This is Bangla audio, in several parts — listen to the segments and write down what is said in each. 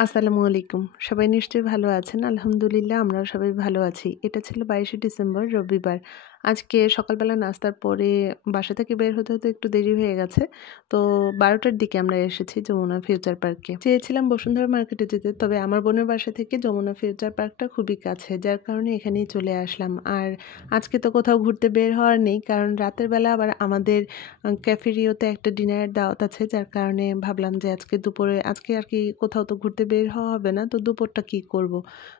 আসসালামু আলাইকুম। সবাই নিশ্চয়ই ভালো আছেন। আলহামদুলিল্লাহ আমরাও সবাই ভালো আছি। এটা ছিল ২২শে ডিসেম্বর রবিবার। আজকে সকালবেলা নাস্তার পরে বাসা থেকে বের হতে একটু দেরি হয়ে গেছে। তো ১২টার দিকে আমরা এসেছি যমুনা ফিউচার পার্কে। চেয়েছিলাম বসুন্ধরা মার্কেটে যেতে, তবে আমার বোনের বাসা থেকে যমুনা ফিউচার পার্কটা খুবই কাছে। যার কারণে এখানেই চলে আসলাম। আর আজকে তো কোথাও ঘুরতে বের হওয়ার নেই, কারণ রাতের বেলা আবার আমাদের ক্যাফেরিওতে একটা ডিনারের দাওয়াত আছে। যার কারণে ভাবলাম যে আজকে আর কি কোথাও তো ঘুরতে বের হওয়া হবে না, তো দুপুরটা কি করব।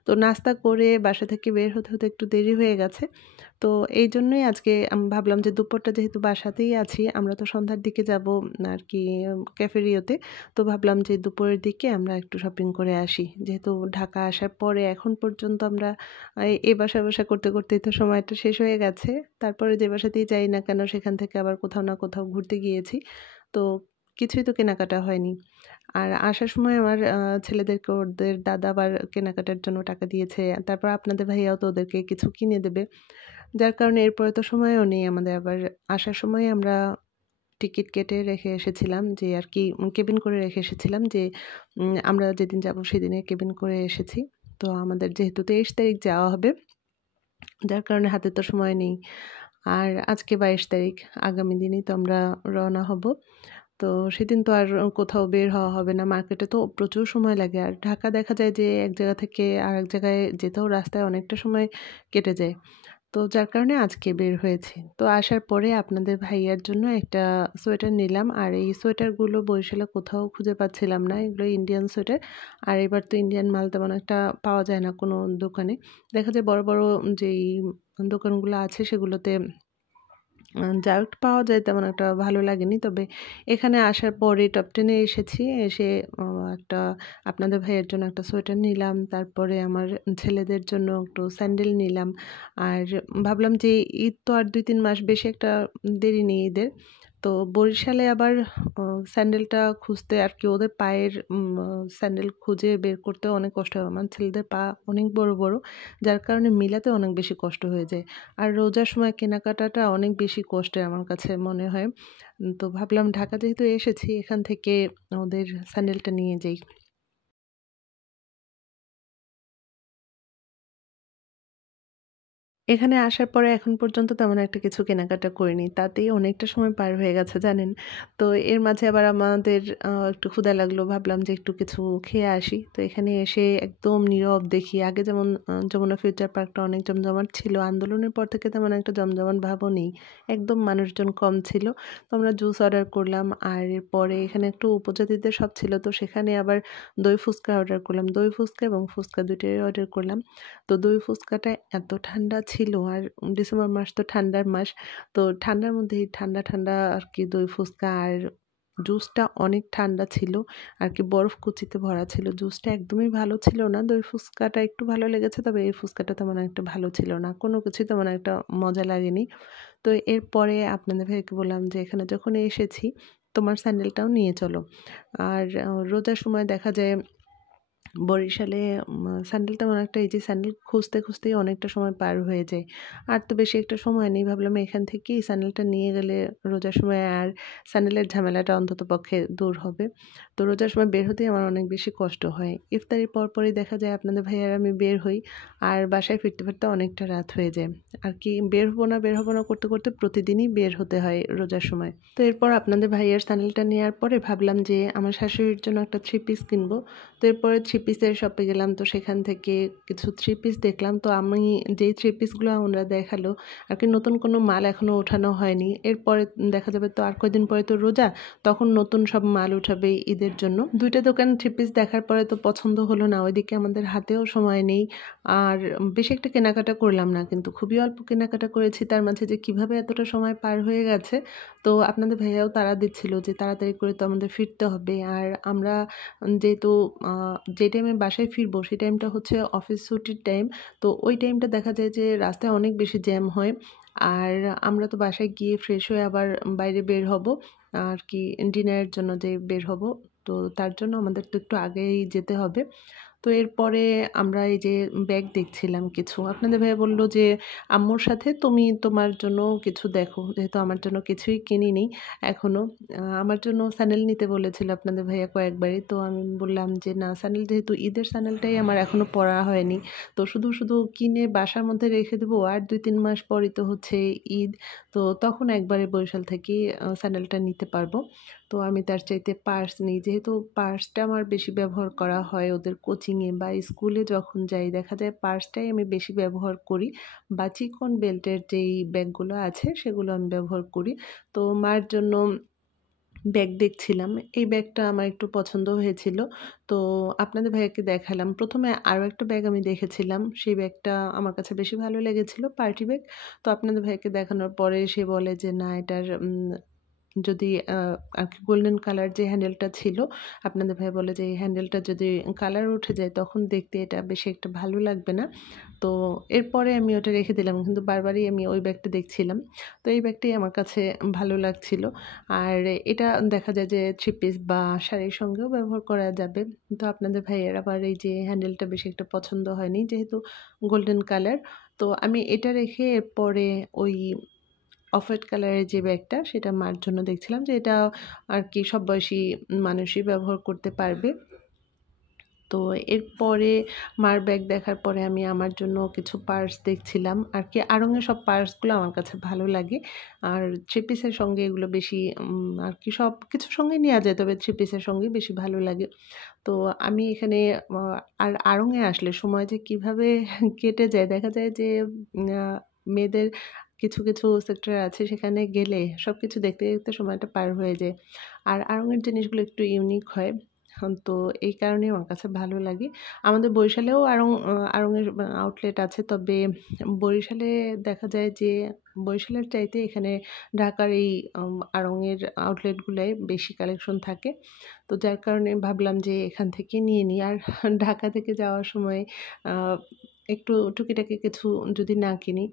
তো নাস্তা করে বাসা থেকে বের হতে একটু দেরি হয়ে গেছে। তো এই জন্যই আজকে আমি ভাবলাম যে দুপুরটা যেহেতু বাসাতেই আছি, আমরা তো সন্ধ্যার দিকে যাব আর কি ক্যাফেরিওতে। তো ভাবলাম যে দুপুরের দিকে আমরা একটু শপিং করে আসি। যেহেতু ঢাকা আসার পরে এখন পর্যন্ত আমরা এ বাসা করতেই তো সময়টা শেষ হয়ে গেছে। তারপরে যে বাসাতেই যাই না কেন সেখান থেকে আবার কোথাও না কোথাও ঘুরতে গিয়েছি। তো কিছুই তো কেনাকাটা হয়নি। আর আসার সময় আমার ছেলেদেরকে ওদের দাদা আবার কেনাকাটার জন্য টাকা দিয়েছে। তারপর আপনাদের ভাইয়াও তো ওদেরকে কিছু কিনে দেবে। যার কারণে এরপরে তো সময়ও নেই আমাদের। আবার আসার সময় আমরা টিকিট কেটে রেখে এসেছিলাম, যে আর কি কেবিন করে রেখে এসেছিলাম, যে আমরা যেদিন যাব সেদিনে কেবিন করে এসেছি। তো আমাদের যেহেতু ২৩ তারিখ যাওয়া হবে, যার কারণে হাতে তো সময় নেই। আর আজকে ২২ তারিখ, আগামী দিনেই তো আমরা রওনা হব। তো সেদিন তো আর কোথাও বের হওয়া হবে না। মার্কেটে তো প্রচুর সময় লাগে। আর ঢাকা দেখা যায় যে এক জায়গা থেকে আরেক জায়গায় যেতেও রাস্তায় অনেকটা সময় কেটে যায়। তো যার কারণে আজকে বের হয়েছি। তো আসার পরে আপনাদের ভাইয়ার জন্য একটা সোয়েটার নিলাম। আর এই সোয়েটারগুলো বরিশালে কোথাও খুঁজে পাচ্ছিলাম না। এগুলো ইন্ডিয়ান সোয়েটার। আর এবার তো ইন্ডিয়ান মাল তেমন একটা পাওয়া যায় না কোনো দোকানে। দেখা যায় বড়, বড় যেই দোকানগুলো আছে সেগুলোতে যা একটু পাওয়া যায় তেমন একটা ভালো লাগেনি। তবে এখানে আসার পরে টপ 10 এ এসেছি। এসে একটা আপনাদের ভাইয়ের জন্য একটা সোয়েটার নিলাম। তারপরে আমার ছেলেদের জন্য একটু স্যান্ডেল নিলাম। আর ভাবলাম যে ঈদ তো আর ২-৩ মাস, বেশি একটা দেরি নেই ঈদের। তো বরিশালে আবার স্যান্ডেলটা খুঁজতে আর কি ওদের পায়ের স্যান্ডেল খুঁজে বের করতে অনেক কষ্ট হয়। আমার ছেলেদের পা অনেক বড়, বড়। যার কারণে মিলাতে অনেক বেশি কষ্ট হয়ে যায়। আর রোজার সময় কেনাকাটাটা অনেক বেশি কষ্টের আমার কাছে মনে হয়। তো ভাবলাম ঢাকা যেহেতু এসেছি, এখান থেকে ওদের স্যান্ডেলটা নিয়ে যাই। এখানে আসার পরে এখন পর্যন্ত তেমন একটা কিছু কেনাকাটা করিনি। তাতেই অনেকটা সময় পার হয়ে গেছে জানেন। তো এর মাঝে আবার আমাদের একটু ক্ষুধা লাগলো। ভাবলাম যে একটু কিছু খেয়ে আসি। তো এখানে এসে একদম নীরব দেখি। আগে যেমন যমুনা ফিউচার পার্কটা অনেক জমজমাট ছিল। আন্দোলনের পর থেকে তেমন একটা জমজমাট ভাবও নেই। একদম মানুষজন কম ছিল। তো আমরা জুস অর্ডার করলাম। আর এরপরে এখানে একটু উপজাতিদের শপ ছিল। তো সেখানে আবার দই ফুচকা অর্ডার করলাম। দই ফুচকা এবং ফুচকা ২ টাই অর্ডার করলাম। তো দই ফুচকাটা এত ঠান্ডা ছিল, আর ডিসেম্বর মাস তো ঠান্ডার মাস। তো ঠান্ডার মধ্যেই ঠান্ডা, ঠান্ডা আর কি দই ফুচকা, আর জুসটা অনেক ঠান্ডা ছিল। আর কি বরফ কুচিতে ভরা ছিল। জুসটা একদমই ভালো ছিল না। দই ফুচকাটা একটু ভালো লেগেছে, তবে এই ফুচকাটা তেমন একটা ভালো ছিল না। কোনো কিছুই তেমন একটা মজা লাগেনি। তো এরপরে আপনাদের ভাইয়াকে বললাম যে, "এখানে যখন এসেছি তোমার স্যান্ডেলটাও নিয়ে চলো।" আর রোজার সময় দেখা যায় বরিশালে স্যান্ডেল তেমন একটা, এই যে স্যান্ডেল খুঁজতেই অনেকটা সময় পার হয়ে যায়। আর তো বেশি একটা সময় নেই। ভাবলাম এখান থেকেই স্যান্ডেলটা নিয়ে গেলে রোজার সময় আর স্যান্ডেলের ঝামেলাটা অন্ততপক্ষে দূর হবে। তো রোজার সময় বের হতেই আমার অনেক বেশি কষ্ট হয়। ইফতারির পরপরই দেখা যায় আপনাদের ভাইয়া আর আমি বের হই। আর বাসায় ফিরতে অনেকটা রাত হয়ে যায়। আর কি বের হবো না করতে প্রতিদিনই বের হতে হয় রোজার সময়। তো এরপর আপনাদের ভাইয়ার স্যান্ডেলটা নেয়ার পরে ভাবলাম যে আমার শাশুড়ির জন্য একটা 3 পিস কিনবো। তো এরপরে 3 পিসের শপে গেলাম। তো সেখান থেকে কিছু 3 পিস দেখলাম। তো আমি যেই 3 পিসগুলো ওনারা দেখালো আর কি, নতুন কোনো মাল এখনো ওঠানো হয়নি। এরপরে দেখা যাবে তো আর কয়দিন পরে তো রোজা, তখন নতুন সব মাল উঠাবে ঈদের জন্য। ২ টা দোকান 3 পিস দেখার পরে তো পছন্দ হলো না। ওইদিকে আমাদের হাতেও সময় নেই। আর বেশি একটা কেনাকাটা করলাম না। কিন্তু খুবই অল্প কেনাকাটা করেছি। তার মাঝে যে কিভাবে এতটা সময় পার হয়ে গেছে। তো আপনাদের ভাইয়াও তাড়া দিচ্ছিল যে তাড়াতাড়ি করে তো আমাদের ফিরতে হবে। আর আমরা যেহেতু যে টাইমে বাসায় ফিরবো সেই টাইমটা হচ্ছে অফিস ছুটির টাইম। তো ওই টাইমটা দেখা যায় যে রাস্তায় অনেক বেশি জ্যাম হয়। আর আমরা তো বাসায় গিয়ে ফ্রেশ হয়ে আবার বাইরে বের হব আর কি ডিনারের জন্য যে বের হব। তো তার জন্য আমাদের তো একটু আগেই যেতে হবে। তো এরপরে আমরা এই যে ব্যাগ দেখছিলাম কিছু। আপনাদের ভাইয়া বলল যে, "আম্মুর সাথে তুমি তোমার জন্যও কিছু দেখো।" যেহেতু আমার জন্য কিছুই কিনিনি এখনো। আমার জন্য স্যান্ডেল নিতে বলেছিল আপনাদের ভাইয়া কয়েকবারই। তো আমি বললাম যে, "না, স্যান্ডেল যেহেতু ঈদের স্যান্ডেলটাই আমার এখনো পরা হয়নি। তো শুধু কিনে বাসার মধ্যে রেখে দেবো। আর ২-৩ মাস পরই তো হচ্ছে ঈদ। তো তখন একবারে বরিশাল থেকেই স্যান্ডেলটা নিতে পারবো।" তো আমি তার চাইতে পার্স নিই। যেহেতু পার্সটা আমার বেশি ব্যবহার করা হয় ওদের কোচিংয়ে বা স্কুলে যখন যাই, দেখা যায় পার্সটাই আমি বেশি ব্যবহার করি। বা চিকন বেল্টের যেই ব্যাগগুলো আছে সেগুলো আমি ব্যবহার করি। তো মার জন্য ব্যাগ দেখছিলাম। এই ব্যাগটা আমার একটু পছন্দ হয়েছিল। তো আপনাদের ভাইয়াকে দেখালাম। ১ম এ আরো একটা ব্যাগ আমি দেখেছিলাম। সেই ব্যাগটা আমার কাছে বেশি ভালো লেগেছিল, পার্টি ব্যাগ। তো আপনাদের ভাইয়াকে দেখানোর পরে সে বলে যে, "না, এটার যদি আরকি গোল্ডেন কালার যে হ্যান্ডেলটা ছিল, আপনাদের ভাইয়া বলে যে, "এই হ্যান্ডেলটা যদি কালার উঠে যায় তখন দেখতে এটা বেশি একটা ভালো লাগবে না।" তো এরপরে আমি ওটা রেখে দিলাম। কিন্তু বারবারই আমি ওই ব্যাগটা দেখছিলাম। তো এই ব্যাগটাই আমার কাছে ভালো লাগছিল। আর এটা দেখা যায় যে থ্রি পিস বা শাড়ির সঙ্গেও ব্যবহার করা যাবে। তো আপনাদের ভাইয়ের আবার এই যে হ্যান্ডেলটা বেশি একটা পছন্দ হয়নি, যেহেতু গোল্ডেন কালার। তো আমি এটা রেখে এরপরে ওই অফ হোয়াইট কালারের যে ব্যাগটা সেটা মার জন্য দেখছিলাম যে এটা আরকি সব বয়সী মানুষই ব্যবহার করতে পারবে। তো এরপরে মার ব্যাগ দেখার পরে আমি আমার জন্য কিছু পার্স দেখছিলাম। আরকি আড়ং-এর সব পার্সগুলো আমার কাছে ভালো লাগে। আর থ্রি পিসের সঙ্গে এগুলো বেশি আরকি সবকিছুর সঙ্গেই নেয়া যায়। তবে থ্রি পিসের সঙ্গেই বেশি ভালো লাগে। তো আমি এখানে আ আর আড়ং-এ আসলে সময় যে কিভাবে কেটে যায়, দেখা যায় যে আ মেয়েদের কিছু সেক্টর আছে সেখানে গেলে সবকিছু দেখতে সময়টা পার হয়ে যায়। আর আড়ং-এর জিনিসগুলো একটু ইউনিক হয়। তো এই কারণে আমার কাছে ভালো লাগে। আমাদের বরিশালেও আড়ং-এর আউটলেট আছে। তবে বরিশালে দেখা যায় যে বরিশালের চাইতে এখানে ঢাকার এই আড়ং-এর আউটলেটগুলায় বেশি কালেকশন থাকে। তো যার কারণে ভাবলাম যে এখান থেকে নিয়ে নিই। আর ঢাকা থেকে যাওয়ার সময় আ একটু টুকিটাকি কিছু যদি না কিনি,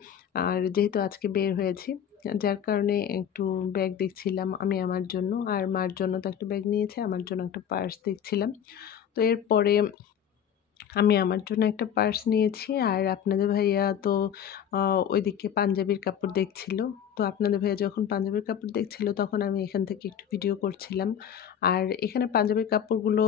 আর যেহেতু আজকে বের হয়েছি, যার কারণে একটু ব্যাগ দেখছিলাম আমি আমার জন্য। আর মার জন্য তো একটা ব্যাগ নিয়েছে, আমার জন্য একটা পার্স দেখছিলাম। তো এরপরে আমি আমার জন্য একটা পার্স নিয়েছি। আর আপনাদের ভাইয়া তো আ ওইদিকে পাঞ্জাবির কাপড় দেখছিল। তো আপনাদের ভাইয়া যখন পাঞ্জাবির কাপড় দেখছিল তখন আমি এখান থেকে একটু ভিডিও করছিলাম। আর এখানে পাঞ্জাবির কাপড়গুলো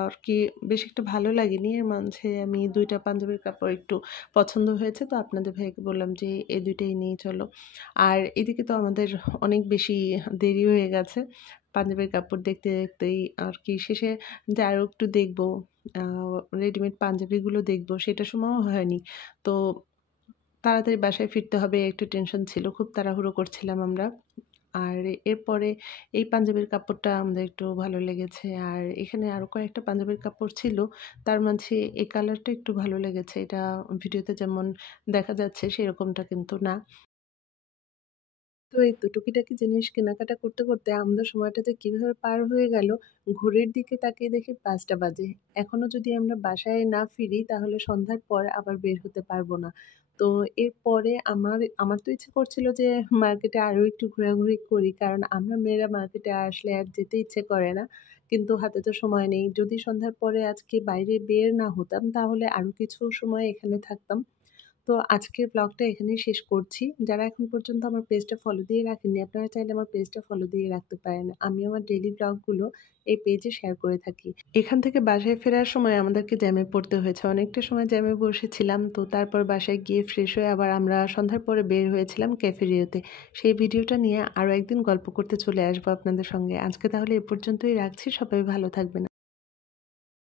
আরকি বেশ একটা ভালো লাগেনি। এর মাঝে আমি ২ টা পাঞ্জাবির কাপড় একটু পছন্দ হয়েছে। তো আপনাদের ভাইয়াকে বললাম যে, "এই ২ টাই নিয়ে চলো।" আর এদিকে তো আমাদের অনেক বেশি দেরি হয়ে গেছে। পাঞ্জাবির কাপড় দেখতেই আরকি শেষে যে আরো একটু দেখব, আ রেডিমেড পাঞ্জাবিগুলো দেখব সেটার সময়ও হয়নি। তো তাড়াতাড়ি বাসায় ফিরতে হবে একটু টেনশন ছিল। খুব তাড়াহুড়ো করছিলাম আমরা। আর এরপরে এই পাঞ্জাবির কাপড়টা আমাদের একটু ভালো লেগেছে। আর এখানে আরো কয়েকটা পাঞ্জাবির কাপড় ছিল। তার মাঝে এই কালারটা একটু ভালো লেগেছে। এটা ভিডিওতে যেমন দেখা যাচ্ছে সেরকমটা কিন্তু না। তো এই তো টুকিটাকি জিনিস কেনাকাটা করতে আমাদের সময়টা যে কিভাবে পার হয়ে গেল, ঘড়ির দিকে তাকিয়ে দেখি ৫টা বাজে। এখনো যদি আমরা বাসায় না ফিরি তাহলে সন্ধ্যার পর আবার বের হতে পারব না। তো এরপরে আমার তো ইচ্ছে করছিল যে মার্কেটে আরো একটু ঘোরাঘুরি করি। কারণ আমরা মেয়েরা মার্কেটে আসলে আর যেতে ইচ্ছে করে না। কিন্তু হাতে তো সময় নেই। যদি সন্ধ্যার পরে আজকে বাইরে বের না হতাম তাহলে আরো কিছু সময় এখানে থাকতাম। তো আজকের ব্লগটা এখানেই শেষ করছি। যারা এখন পর্যন্ত আমার পেজটা ফলো দিয়ে রাখেননি, আপনারা চাইলে আমার পেজটা ফলো দিয়ে রাখতে পারেন। আমি আমার ডেইলি ব্লগগুলো এই পেজে শেয়ার করে থাকি। এখান থেকে বাসায় ফেরার সময় আমাদেরকে জ্যামে পড়তে হয়েছে। অনেকটা সময় জ্যামে বসেছিলাম। তো তারপর বাসায় গিয়ে ফ্রেশ হয়ে আবার আমরা সন্ধ্যার পরে বের হয়েছিলাম ক্যাফেরিয়াতে। সেই ভিডিওটা নিয়ে আরো একদিন গল্প করতে চলে আসবো আপনাদের সঙ্গে। আজকে তাহলে এ পর্যন্তই রাখছি। সবাই ভালো থাকবেন।